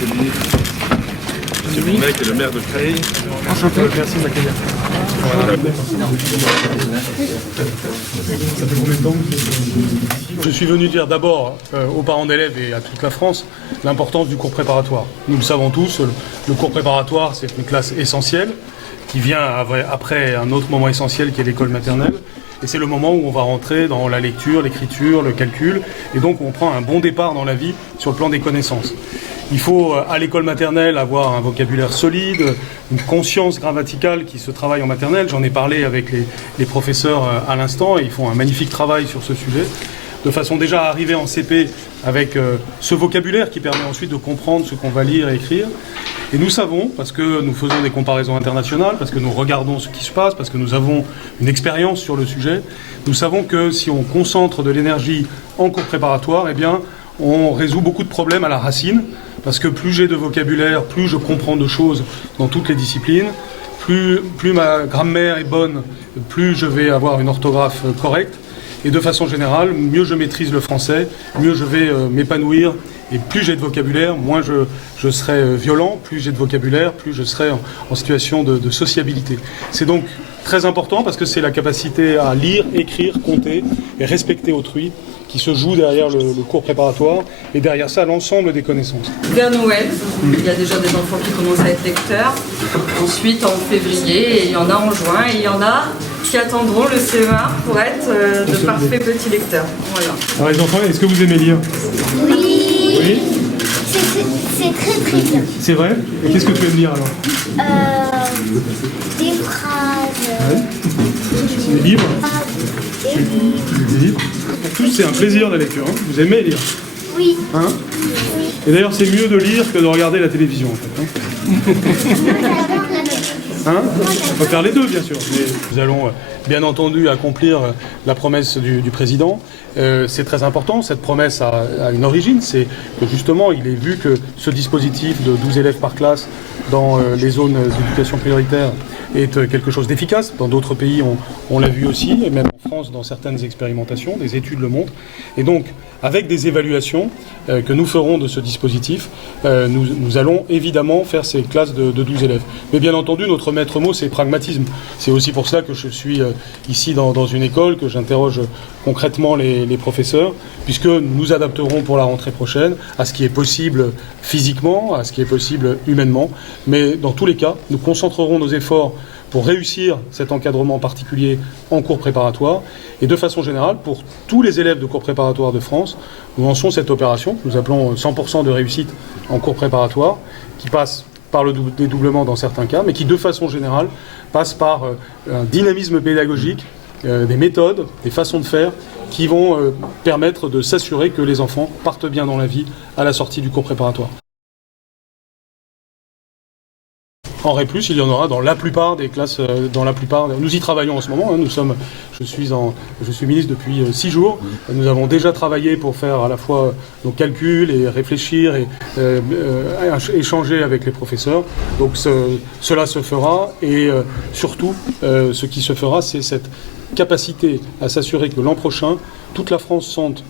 Monsieur Bonnet, qui est le maire de Creil. Enchanté, merci de m'accueillir. Voilà. Ça fait combien de temps? Je suis venu dire d'abord aux parents d'élèves et à toute la France l'importance du cours préparatoire. Nous le savons tous, le cours préparatoire c'est une classe essentielle qui vient après un autre moment essentiel qui est l'école maternelle. Et c'est le moment où on va rentrer dans la lecture, l'écriture, le calcul, et donc on prend un bon départ dans la vie sur le plan des connaissances. Il faut, à l'école maternelle, avoir un vocabulaire solide, une conscience grammaticale qui se travaille en maternelle. J'en ai parlé avec les professeurs à l'instant, et ils font un magnifique travail sur ce sujet, de façon déjà à arriver en CP avec ce vocabulaire qui permet ensuite de comprendre ce qu'on va lire et écrire. Et nous savons, parce que nous faisons des comparaisons internationales, parce que nous regardons ce qui se passe, parce que nous avons une expérience sur le sujet, nous savons que si on concentre de l'énergie en cours préparatoire, eh bien, on résout beaucoup de problèmes à la racine, parce que plus j'ai de vocabulaire, plus je comprends de choses dans toutes les disciplines, plus ma grammaire est bonne, plus je vais avoir une orthographe correcte, et de façon générale, mieux je maîtrise le français, mieux je vais m'épanouir, et plus j'ai de vocabulaire, moins je serai violent, plus j'ai de vocabulaire, plus je serai en situation de sociabilité. C'est donc très important parce que c'est la capacité à lire, écrire, compter et respecter autrui qui se joue derrière le cours préparatoire et derrière ça l'ensemble des connaissances. Vers Noël, il y a déjà des enfants qui commencent à être lecteurs. Ensuite en février, et il y en a en juin, et il y en a qui attendront le CE1 pour être de parfaits petits lecteurs. Voilà. Alors les enfants, est-ce que vous aimez lire? Oui. Oui. C'est très très bien. C'est vrai? Et qu'est-ce que tu aimes lire alors? Des phrases. Ouais. Des livres? Des livres. Des livres. Pour tous, c'est un plaisir la lecture. Hein. Vous aimez lire? Oui. Hein? Et d'ailleurs, c'est mieux de lire que de regarder la télévision en fait. Hein. Hein? On peut faire les deux, bien sûr. Mais nous allons bien entendu accomplir la promesse du président. C'est très important. Cette promesse a une origine. C'est que justement, il est vu que ce dispositif de 12 élèves par classe dans les zones d'éducation prioritaire est quelque chose d'efficace. Dans d'autres pays, on l'a vu aussi, et même en France, dans certaines expérimentations, des études le montrent. Et donc, avec des évaluations que nous ferons de ce dispositif, nous allons évidemment faire ces classes de 12 élèves. Mais bien entendu, notre maître mot, c'est pragmatisme. C'est aussi pour cela que je suis ici dans une école, que j'interroge concrètement les professeurs, puisque nous adapterons pour la rentrée prochaine à ce qui est possible physiquement, à ce qui est possible humainement. Mais dans tous les cas, nous concentrerons nos efforts pour réussir cet encadrement particulier en cours préparatoire. Et de façon générale, pour tous les élèves de cours préparatoire de France, nous lançons cette opération que nous appelons 100% de réussite en cours préparatoire, qui passe par le dédoublement dans certains cas, mais qui de façon générale passe par un dynamisme pédagogique, des méthodes, des façons de faire qui vont permettre de s'assurer que les enfants partent bien dans la vie à la sortie du cours préparatoire. En RE+, il y en aura dans la plupart des classes, Nous y travaillons en ce moment. Hein, je suis ministre depuis 6 jours. Nous avons déjà travaillé pour faire à la fois nos calculs et réfléchir et échanger avec les professeurs. Donc cela se fera et surtout, ce qui se fera, c'est cette capacité à s'assurer que l'an prochain, toute la France sente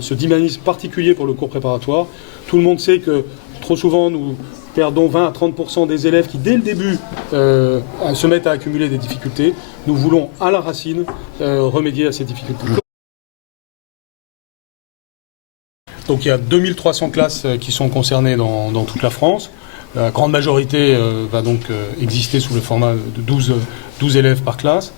ce dynamisme particulier pour le cours préparatoire. Tout le monde sait que trop souvent, nous perdons 20 à 30% des élèves qui, dès le début, se mettent à accumuler des difficultés. Nous voulons, à la racine, remédier à ces difficultés. Donc il y a 2300 classes qui sont concernées dans toute la France. La grande majorité va donc exister sous le format de 12 élèves par classe.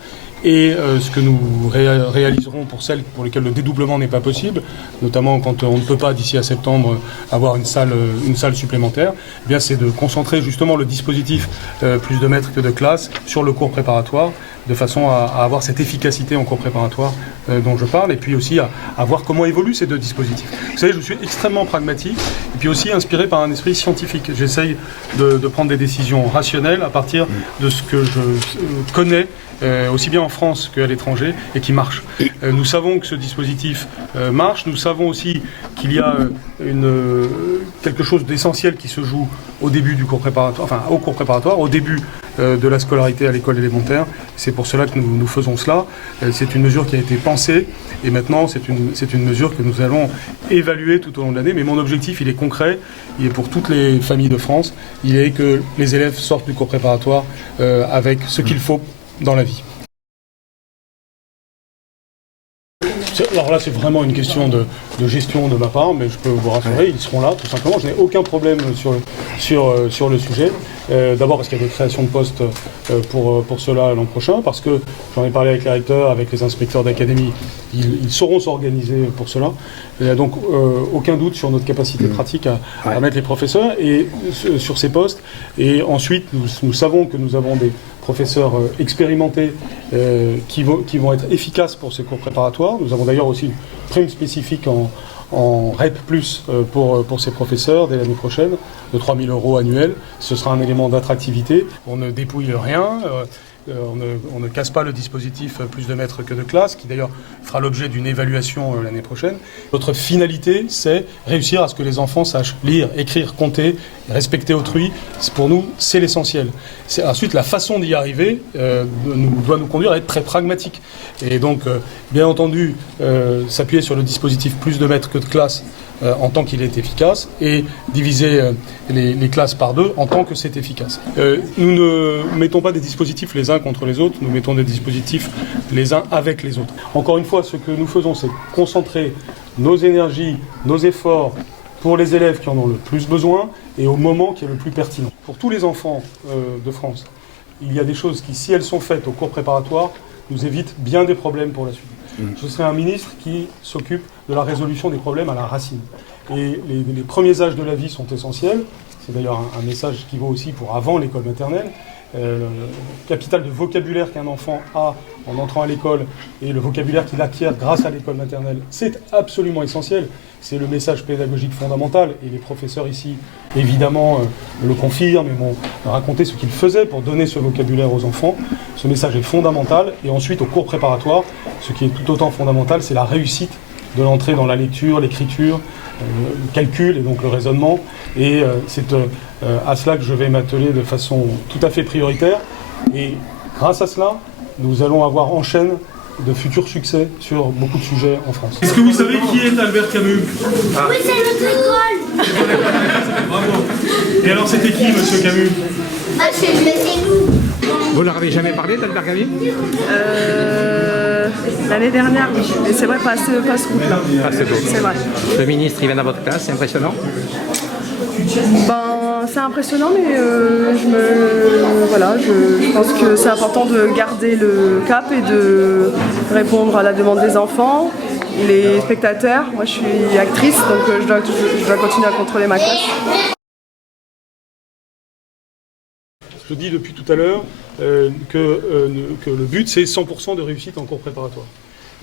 Et ce que nous réaliserons pour celles pour lesquelles le dédoublement n'est pas possible, notamment quand on ne peut pas d'ici à septembre avoir une salle supplémentaire, eh bien c'est de concentrer justement le dispositif plus de maîtres que de classes sur le cours préparatoire, de façon à avoir cette efficacité en cours préparatoire dont je parle, et puis aussi à voir comment évoluent ces deux dispositifs. Vous savez, je suis extrêmement pragmatique, et puis aussi inspiré par un esprit scientifique. J'essaye de prendre des décisions rationnelles à partir de ce que je connais, aussi bien en France qu'à l'étranger, et qui marche. Nous savons que ce dispositif marche, nous savons aussi qu'il y a quelque chose d'essentiel qui se joue au début du cours préparatoire, enfin au cours préparatoire, au début de la scolarité à l'école élémentaire. C'est pour cela que nous faisons cela. C'est une mesure qui a été pensée et maintenant c'est une mesure que nous allons évaluer tout au long de l'année. Mais mon objectif, il est concret, il est pour toutes les familles de France, il est que les élèves sortent du cours préparatoire avec ce qu'il faut dans la vie. Alors là, c'est vraiment une question de gestion de ma part, mais je peux vous rassurer, ils seront là, tout simplement. Je n'ai aucun problème sur le sujet. D'abord parce qu'il y a des créations de postes pour cela l'an prochain, parce que j'en ai parlé avec les recteurs, avec les inspecteurs d'académie, ils sauront s'organiser pour cela. Il n'y a donc aucun doute sur notre capacité pratique à mettre les professeurs et sur ces postes. Et ensuite, nous savons que nous avons des professeurs expérimentés qui vont être efficaces pour ces cours préparatoires. Nous avons d'ailleurs aussi une prime spécifique en REP+, pour ces professeurs dès l'année prochaine, de 3 000 € annuels. Ce sera un élément d'attractivité. On ne dépouille rien. On ne casse pas le dispositif plus de maîtres que de classes, qui d'ailleurs fera l'objet d'une évaluation l'année prochaine. Notre finalité, c'est réussir à ce que les enfants sachent lire, écrire, compter, respecter autrui. Pour nous, c'est l'essentiel. Ensuite, la façon d'y arriver doit nous conduire à être très pragmatique. Et donc, bien entendu, s'appuyer sur le dispositif plus de maîtres que de classes en tant qu'il est efficace, et diviser les classes par 2 en tant que c'est efficace. Nous ne mettons pas des dispositifs les uns contre les autres, nous mettons des dispositifs les uns avec les autres. Encore une fois, ce que nous faisons, c'est concentrer nos énergies, nos efforts pour les élèves qui en ont le plus besoin et au moment qui est le plus pertinent. Pour tous les enfants de France, il y a des choses qui, si elles sont faites au cours préparatoire, nous évitent bien des problèmes pour la suite. Je serai un ministre qui s'occupe de la résolution des problèmes à la racine. Et les premiers âges de la vie sont essentiels. C'est d'ailleurs un message qui vaut aussi pour avant l'école maternelle. Le capital de vocabulaire qu'un enfant a en entrant à l'école et le vocabulaire qu'il acquiert grâce à l'école maternelle, c'est absolument essentiel. C'est le message pédagogique fondamental et les professeurs ici, évidemment, le confirment et m'ont raconté ce qu'ils faisaient pour donner ce vocabulaire aux enfants. Ce message est fondamental. Et ensuite, au cours préparatoire, ce qui est tout autant fondamental, c'est la réussite de l'entrée dans la lecture, l'écriture, le calcul et donc le raisonnement. Et c'est à cela que je vais m'atteler de façon tout à fait prioritaire. Et grâce à cela, nous allons avoir en chaîne de futurs succès sur beaucoup de sujets en France. Est-ce que vous savez qui est Albert Camus? Oui, c'est notre école. Bravo. Et alors c'était qui, monsieur Camus? Ah, c'est nous. Vous leur avez jamais parlé d'Albert Camus? L'année dernière, oui. Mais c'est vrai, pas ce groupe-là. C'est vrai. Le ministre, il vient dans votre classe, c'est impressionnant? Ben, c'est impressionnant, mais je pense que c'est important de garder le cap et de répondre à la demande des enfants, les spectateurs. Moi, je suis actrice, donc je dois continuer à contrôler ma classe. Je dis depuis tout à l'heure que le but, c'est 100% de réussite en cours préparatoire.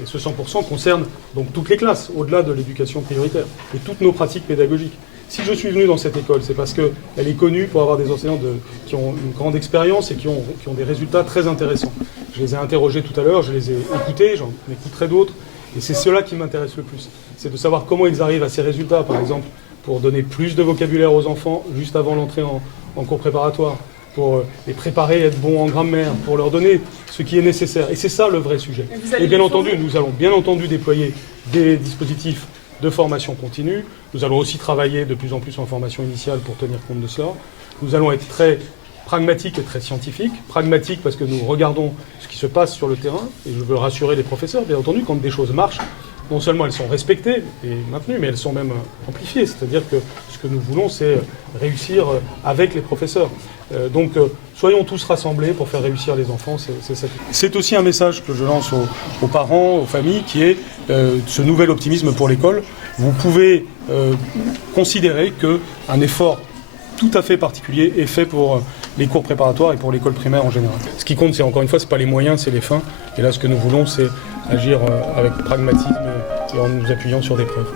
Et ce 100% concerne donc toutes les classes, au-delà de l'éducation prioritaire, et toutes nos pratiques pédagogiques. Si je suis venu dans cette école, c'est parce qu'elle est connue pour avoir des enseignants qui ont une grande expérience et qui ont des résultats très intéressants. Je les ai interrogés tout à l'heure, je les ai écoutés, j'en écouterai d'autres, et c'est cela qui m'intéresse le plus. C'est de savoir comment ils arrivent à ces résultats, par exemple, pour donner plus de vocabulaire aux enfants juste avant l'entrée en cours préparatoire, pour les préparer à être bons en grammaire, pour leur donner ce qui est nécessaire. Et c'est ça le vrai sujet. Et bien entendu, nous allons bien entendu déployer des dispositifs de formation continue. Nous allons aussi travailler de plus en plus en formation initiale pour tenir compte de cela. Nous allons être très pragmatiques et très scientifiques. Pragmatiques parce que nous regardons ce qui se passe sur le terrain, et je veux rassurer les professeurs, bien entendu, quand des choses marchent, non seulement elles sont respectées et maintenues, mais elles sont même amplifiées. C'est-à-dire que ce que nous voulons, c'est réussir avec les professeurs. Donc, soyons tous rassemblés pour faire réussir les enfants. C'est aussi un message que je lance aux parents, aux familles, qui est ce nouvel optimisme pour l'école. Vous pouvez considérer qu'un effort tout à fait particulier est fait pour les cours préparatoires et pour l'école primaire en général. Ce qui compte, c'est encore une fois, c'est pas les moyens, c'est les fins. Et là, ce que nous voulons, c'est agir avec pragmatisme et en nous appuyant sur des preuves.